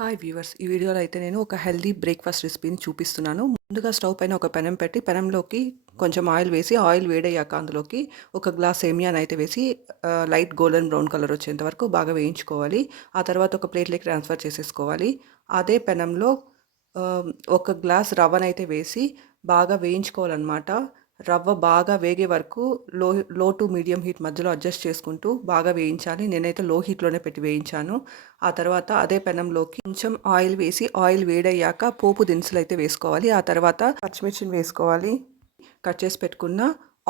Hi viewers! ఈ వీడియోలో అయితే నేను ఒక హెల్తీ బ్రేక్‌ఫాస్ట్ రెసిపీని చూపిస్తున్నాను. ముందుగా స్టవ్ పైన ఒక పెనం పెట్టి, పెనంలోకి కొంచెం ఆయిల్ వేసి, ఆయిల్ వేడయ్యాక అందులోకి ఒక గ్లాస్ సేమియానైతే వేసి లైట్ గోల్డెన్ బ్రౌన్ కలర్ వచ్చేంత వరకు బాగా వేయించుకోవాలి. ఆ తర్వాత ఒక ప్లేట్‌లోకి ట్రాన్స్‌ఫర్ చేసేసుకోవాలి. అదే పెనంలో ఆహ్, ఒక గ్లాస్ రవ్వనైతే వేసి బాగా వేయించుకోవాలనమాట. రవ్వ బాగా వేగే వరకు లో లో టు మీడియం హీట్ మధ్యలో అడ్జస్ట్ చేసుకుంటూ బాగా వేయించాలి. నేనైతే లో హీట్‌లోనే పెట్టి వేయించాను. ఆ తర్వాత అదే పెనంలోకి కొంచెం ఆయిల్ వేసి, ఆయిల్ వేడయ్యాక పోపు దినుసులైతే వేసుకోవాలి. ఆ తర్వాత పచ్చిమిర్చిని వేసుకోవాలి. కట్ చేసి పెట్టుకున్న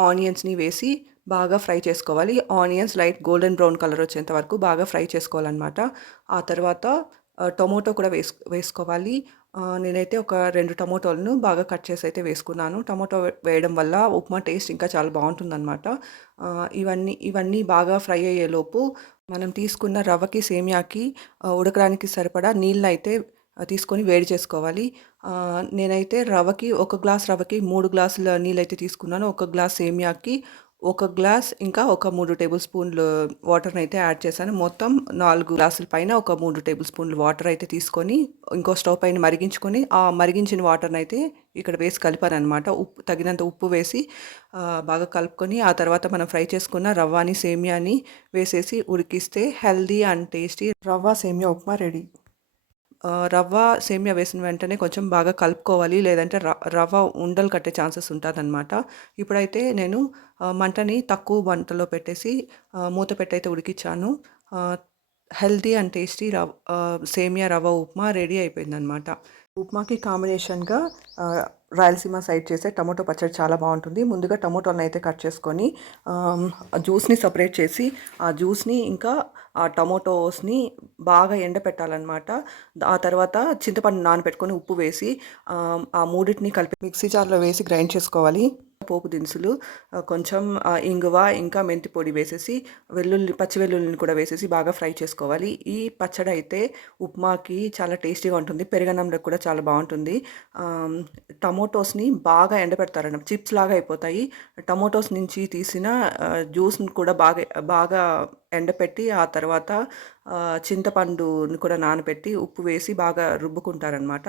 ఆనియన్స్‌ని వేసి బాగా ఫ్రై చేసుకోవాలి. Onions light golden brown colour వచ్చేంత వరకు బాగా ఫ్రై చేసుకోవాలనమాట. ఆ తర్వాత టొమాటో కూడా వేసుకోవాలి. నేనైతే ఒక 2 టమోటాలను బాగా కట్ చేసి అయితే వేసుకున్నాను. టమోటో వేయడం వల్ల ఉప్మా టేస్ట్ ఇంకా చాలా బావుంటుందనమాట. ఇవన్నీ బాగా ఫ్రై అయ్యేలోపు మనం తీసుకున్న రవ్వకి, సేమియాకి ఉడకడానికి సరిపడా నీళ్ళనైతే తీసుకొని వేడి చేసుకోవాలి. నేనైతే ఒక గ్లాస్ రవ్వకి 3 గ్లాసుల నీళ్ళైతే తీసుకున్నాను. ఒక గ్లాస్ సేమియాకి ఒక గ్లాస్ ఇంకా ఒక 3 టేబుల్ స్పూన్లు వాటర్‌నైతే యాడ్ చేశాను. మొత్తం 4 గ్లాసుల పైన ఒక 3 టేబుల్ స్పూన్లు వాటర్ అయితే తీసుకొని, ఇంకో స్టవ్ పైన మరిగించుకొని, ఆ మరిగించిన వాటర్‌నైతే ఇక్కడ వేసి కలిపాననమాట. తగినంత ఉప్పు వేసి బాగా కలుపుకొని, ఆ తర్వాత మనం ఫ్రై చేసుకున్న రవ్వని, సేమియాని వేసేసి ఉడికిస్తే హెల్తీ అండ్ టేస్టీ రవ్వ సేమియా ఉప్మా రెడీ. రవ్వ, సేమియా వేసిన వెంటనే కొంచెం బాగా కలుపుకోవాలి. లేదంటే రవ్వ ఉండలు కట్టే ఛాన్సెస్ ఉంటదనమాట. ఇప్పుడైతే నేను మంటని తక్కువ మంటలో పెట్టేసి మూత పెట్టయితే ఉడికిచ్చాను. ఆహ్, హెల్తీ అండ్ టేస్టీ సేమియా రవ్వ ఉప్మా రెడీ అయిపోయిందనమాట. ఉప్మాకి కాంబినేషన్‌గా రాయలసీమ సైడ్ చేసే టమాటో పచ్చడి చాలా బావుంటుంది. ముందుగా టమోటాలనైతే కట్ చేసుకొని ఆహ్, జ్యూస్‌ని సెపరేట్ చేసి, ఆ జ్యూస్‌ని ఇంకా ఆ టమోటోస్‌ని బాగా ఎండపెట్టాలనమాట. ఆ తర్వాత చింతపండు నానబెట్టుకొని ఉప్పు వేసి ఆ మూడిటిని కలిపి మిక్సీ జార్‌లో వేసి గ్రైండ్ చేసుకోవాలి. పోపు దినుసులు కొంచెం ఇంగువ, ఇంకా మెంతి పొడి వేసేసి, పచ్చి వెల్లుల్లిని కూడా వేసేసి బాగా ఫ్రై చేసుకోవాలి. ఈ పచ్చడైతే ఉప్మాకి చాలా టేస్టీగా ఉంటుంది. పెరుగన్నంలోకి కూడా చాలా బావుంటుంది. టమోటోస్‌ని బాగా ఎండబెడతారన్నమాట. చిప్స్ లాగా అయిపోతాయి. టమోటోస్ నుంచి తీసిన జ్యూస్‌ని కూడా బాగా బాగా ఎండపెట్టి, ఆ తర్వాత చింతపండుని కూడా నానబెట్టి, ఉప్పు వేసి బాగా రుబ్బుకుంటారనమాట.